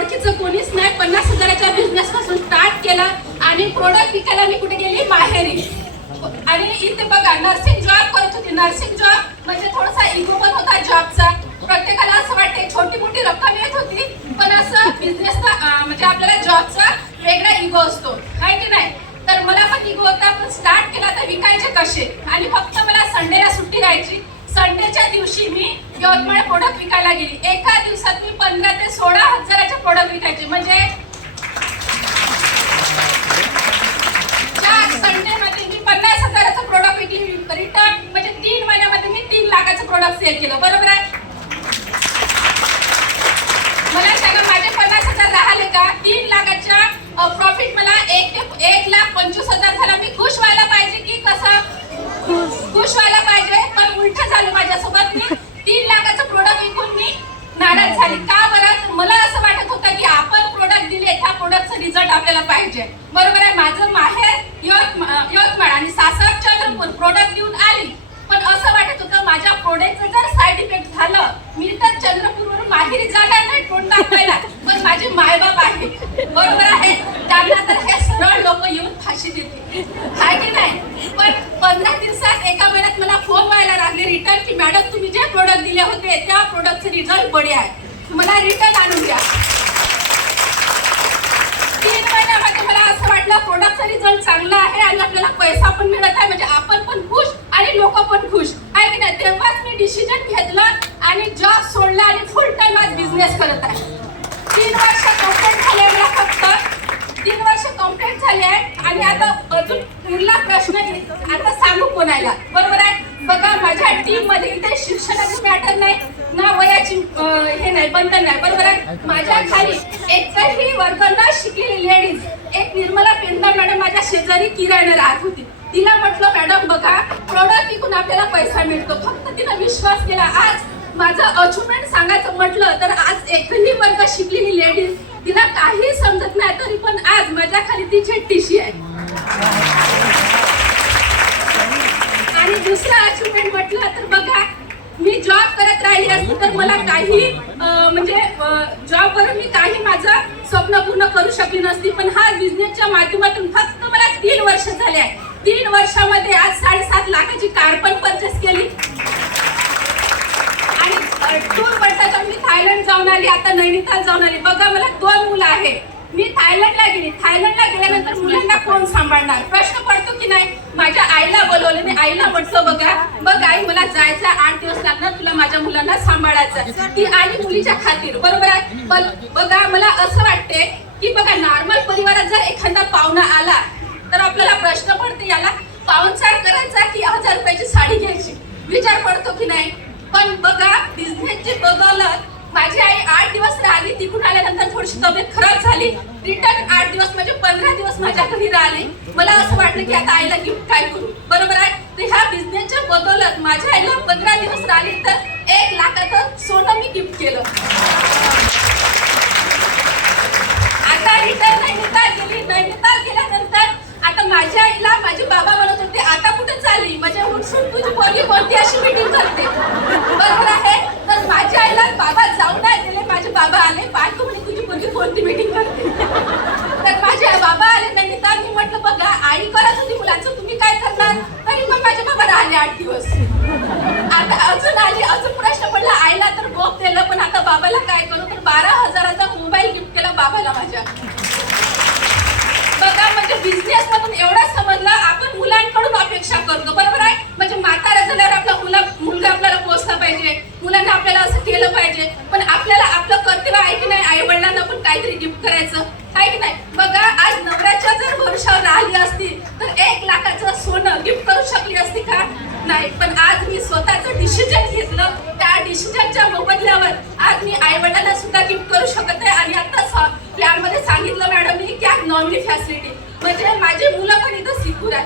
ओळखीचं कोणीच नाही. 50,000च्या बिझनेस पासून स्टार्ट केला आणि प्रोडक्ट विकायला मी कुठे गेली, माहेरी. आणि इथे बघा नर्सिंग जॉब करत होती. नर्सिंग जॉब म्हणजे थोडासा इगो पण होता जॉबचा. प्रत्येकाला असं वाटते छोटी मोठी रक्कम येत होती, पण असं बिझनेसचा म्हणजे आपल्याला जॉबचा वेगळा इगो असतो, आहे की नाही. तर मला पण इगो होता, पण स्टार्ट केला तर विकायचे कसे. आणि फक्त मला संडेला सुट्टी राहायची. संडेच्या दिवशी मी यवतमाळ प्रोडक्ट विकायला गेली. एका दिवसात मी 15 ते 16,000चे प्रोडक्ट विकायचे. म्हणजे 4 संडेमध्ये मी 50,000चं प्रोडक्ट विकली. रिटर्न म्हणजे 3 महिन्यामध्ये मी 3 लाखाचं प्रोडक्ट सेल केलं. बरोबर आहे. मला सांगा माझे 50,000 राहिले का? 3 लाखाच्या प्रॉफिट मला 1,25,000 झाला. मी खुश व्हायला पाहिजे की कसं? खुश व्हायला पाहिजे. पण उलट झालं माझ्यासोबत. मी 3 लाखाचं प्रोडक्ट विकून मी नाराज झाली. का बरं? मला असं वाटत होतं की आपण प्रोडक्ट दिले, त्या प्रोडक्टचा रिझल्ट आपल्याला पाहिजे. बरोबर आहे. माझं माहेर यवतमाळ आणि सासर चंद्रपूर. प्रोडक्ट देऊन आली, पण असं वाटत होतं माझ्या प्रोडक्टचं जर साईड इफेक्ट झालं, मी तर चंद्रपूरवरून माहेरी जाणार नाही तोंड दाखवायला. पण माझे मायबाप आहे, बरोबर आहे, त्यांना तर हे सरळ लोक येऊन फाशी देते, आहे की नाही. पण 15 दिवसात एका महिन्यात मला फोन व्हायला लागले रिटर्न की मॅडम तुम्ही जे प्रोडक्ट दिले होते त्या प्रोडक्टचे रिझल्ट बढिया आहे, मला रिटर्न आणून द्या. 3 महिन्यामध्ये मला असं वाटलं प्रोडक्टचा रिझल्ट चांगला आहे आणि आपल्याला पैसा पण मिळत आहे, म्हणजे आपण पण खुश आणि लोक पण खुश, आहे की नाही. तेव्हाच मी डिसिजन घेतलं आणि जॉब सोडला आणि फुल टाइम आज बिझनेस करत आहे. 3 वर्ष कंप्लीट झाले मला. फक्त 3 वर्ष कंप्लीट झाले आहे. आणि आता अजून पुढला प्रश्न आता सांगू कोणाला, बरोबर आहे. बघा माझ्या टीम मध्ये इथे शिक्षणाचं मॅटर नाही ना, वयाची हे नाही, बंधन नाही, बरोबर आहे. माझ्या खाली एकही वर्ग न शिकलेली लेडीज, एक निर्मला पेंडा मॅडम माझ्या शेजारी किराणा राहत होती. तिला म्हटलं मॅडम बघा प्रोडक्ट विकून आपल्याला पैसा मिळतो. फक्त तिला विश्वास केला. आज माझं अचीवमेंट सांगायचं म्हटलं तर आज एकही वर्ग शिकलेली लेडीज, तिला काही समजत नाही तरी पण आज माझ्या खाली तिची टीशी आहे. आणि दुसरं अचीवमेंट म्हटलं तर बघा मी जॉब करत राहिली असती तर मला काही म्हणजे जॉबवरून मी काही माझं स्वप्न पूर्ण करू शकली नसती. पण हा बिझनेसच्या माध्यमातून फक्त मला 3 वर्ष झाले आहे. 3 वर्षामध्ये आज 7.5 लाखाची कार पण परचेस केली. आणि टूर पडता मी थायलंड जाऊन आली, आता नैनिताल जाऊन आली. बघा मला 2 मुलं आहे. मी थायलंडला गेली. थायलंडला गेल्यानंतर मुलांना कोण सांभाळणार? प्रश्न पडतो की नाही. माझ्या आईला बोलवले. मी आईला म्हटलं बघ आई मला जायचं 8 दिवस लागणार, तुला माझ्या मुलांना सांभाळायचं. ती आली मुलीच्या खातीर, बरोबर आहे. पण बघा मला असं वाटते की बघा नॉर्मल परिवारात जर एखादा पाहुणा आला तर आपल्याला प्रश्न पडते याला पाहुणचार करायचा की 1000 रुपयाची साडी घ्यायची, विचार पडतो की नाही. पण बघा बिझनेसची बदौलत माझी आई 8 दिवस राहिली. तिकडून आल्यानंतर थोडीशी तब्येत खराब झाली. रिटर्न 8 दिवस म्हणजे 15 दिवस माझ्या घरी राहिले. मला असं वाटलं की आता आईला गिफ्ट काय करू, बरोबर आहे. तर ह्या बिझनेसच्या बदौलत माझ्या आईला 15 दिवस राहिली तर 1 लाखाचं सोनं मी गिफ्ट केलं. आता रिटर्न नैनिताल गेल्यानंतर आता माझ्या आईला माझे बाबा म्हणत होते आता कुठे चालली, म्हणजे उठसून तुझी पोरगी कोणती अशी मीटिंग करते, बरोबर आहे. तर माझ्या आईला बाबा जाऊन नाही दिले. माझे बाबा आले बायको म्हणे तुझी पोरगी कोणती मीटिंग करते. तर माझे बाबा आले नैनिताल. मी म्हटलं बघा आई करत होती मुलांचं, तुम्ही काय करणार. तरी पण माझे बाबा राहिले 8 दिवस. आता अजून आली. अजून प्रश्न पडला आईला तर बोप दिलं, पण आता बाबाला काय करू. तर 12,000चा मोबाईल गिफ्ट केला बाबाला माझ्या. बघा म्हणजे बिझनेस मधून एवढा समजलं आपण मुलांकडून अपेक्षा करतो, बरोबर आहे. म्हणजे म्हातारा झाल्यावर आपला मुलगा आपल्याला पोचला पाहिजे, मुलांना आपल्याला असं केलं पाहिजे. पण आपल्याला आपलं कर्तव्य आहे की नाही आई वडिलांना पण काहीतरी गिफ्ट करायचं, आहे की नाही. बघा आज नवऱ्याच्या जर भरोशावर राहिली असती तर 1 लाखाचं सोनं गिफ्ट करू शकली असती का? नाही. पण आज मी स्वतःचं डिसिजन घेतलं. त्या डिसिजनच्या मोबदल्यावर आज मी आई वडिलांना सुद्धा गिफ्ट करू शकत आहे. आणि आता प्लॅन मध्ये सांगितलं मॅडमनी की नॉमिनी फॅसिलिटी, म्हणजे माझे मुलं पण इथं शिकू आहे.